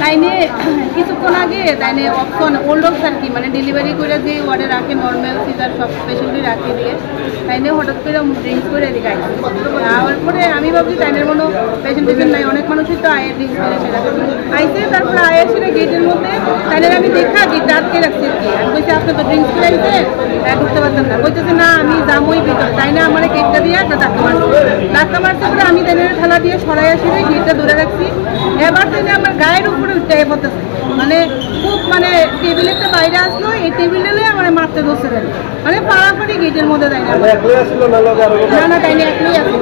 তাই নিয়ে কিছুক্ষণ আগে তাই নিয়ে অপশন ওল্ড অপস আর কি মানে ডেলিভারি করে দিয়ে ওয়ার্ডে রাখে নর্মাল সিজার সব পেশেন্টই রাখে দিয়ে তাই নিয়ে হঠাৎ করে ড্রিঙ্কস করে এদিকে আইসি আবার পরে আমি ভাবছি তাইনের কোনো পেশেন্ট নাই অনেক মানুষই তো আয়ের ড্রিঙ্কস করে সেটা আইসে তারপরে আয়ের ছিল গেটের মধ্যে তাইনের আমি দেখা গেট আটকে রাখছি আর কি আর বলছি আপনি তো ড্রিঙ্কস করে আইসে ঢুকতে পারতাম না বলতেছে না আমি যাবোই ভিতরে তাই না আমার গেটটা দিয়ে একটা ধাক্কা মারতে করে আমি তাইনের ঠেলা দিয়ে সরাই আসি গেটটা ধরে রাখছি এবার তাই আমার গায়ের উপরে উঠে পড়তেছে মানে খুব মানে টেবিলেরটা বাইরে আসলো এই টেবিলে আমার মারতে ধরছে মানে পাড়াপাড়ি গেটের মধ্যে দেয় না না তাই না একলাই আছে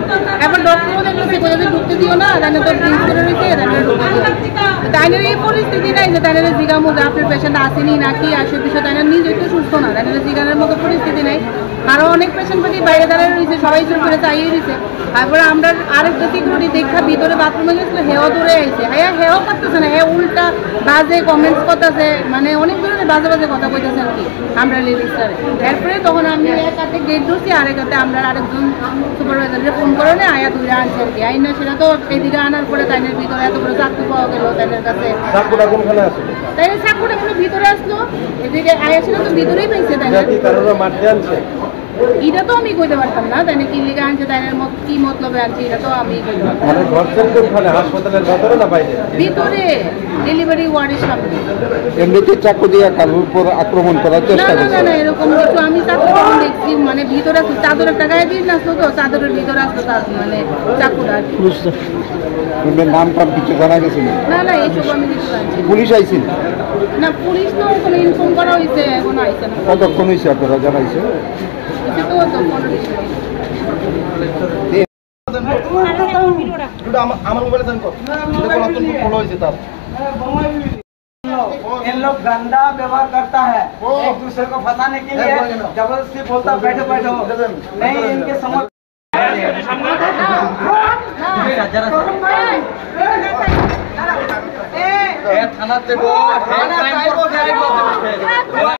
এবার ডক্টরও দেখতেছে কোথাও ঢুকতে দিও না তাই তো ড্রিঙ্কস করে রয়েছে তাইনের এই পরিস্থিতি নাই যে তাইনের জিগার মধ্যে আপনার পেশেন্ট আসেনি নাকি আসে বিষয় তাইনের নিজে তো সুস্থ না তাইনের জিগানের মতো পরিস্থিতি নাই আরও অনেক পেশেন্ট পাতি বাইরে দাঁড়িয়ে রয়েছে সবাই চুল করে চাইয়ে দিচ্ছে তারপরে আমরা আরেকটা সিকিউরিটি দেখা ভিতরে বাথরুমে গেছিল হেও দৌড়ে আইছে হ্যাঁ হেও করতেছে না হ্যাঁ উল্টা বাজে কমেন্টস করতেছে মানে অনেক ধরনের বাজে বাজে কথা কইতেছে আর কি আমরা লেডিসটারে এরপরে তখন আমি এক হাতে গেট ধরছি আরেক হাতে আমরা আরেকজন সুপারভাইজারকে ফোন করে নে আয়া দূরে আনছে আর কি আইনা সেটা তো এদিকে আনার পরে তাইনের ভিতরে এত বড় চাকু পাওয়া গেল তাইনের কাছে তাইনের চাকুটা কোনো ভিতরে আসলো এদিকে আয়া ছিল তো ভিতরেই পেয়েছে তাইনের এটা তো আমি কইতে পারতাম না তাই কি লিখে আনছে তাইনের কি মতলবে আনছে এটা তো আমি ভিতরে ডেলিভারি ওয়ার্ডের সামনে এমনিতে চাকু দিয়ে কারোর উপর আক্রমণ করার চেষ্টা করছে না এরকম কিছু আমি চাকু দেখছি মানে ভিতরে চাদর একটা গায়ে দিয়ে আসলো তো চাদরের ভিতরে আসলো মানে চাকুটা নাম টাম কিছু জানা গেছে না এইসব আমি কিছু জানছি পুলিশ আইছিল না পুলিশ তো কোনো ইনফর্ম করা হয়েছে এখন আইছে না কতক্ষণ হয়েছে আপনারা জানাইছে তো আমার মোবাইলে দেন কত ফলো হয়েছে তার इन लोग गंदा व्यवहार करता है एक दूसरे को फंसाने के लिए जबरदस्ती बोलता बैठो बैठो नहीं इनके समझ थाना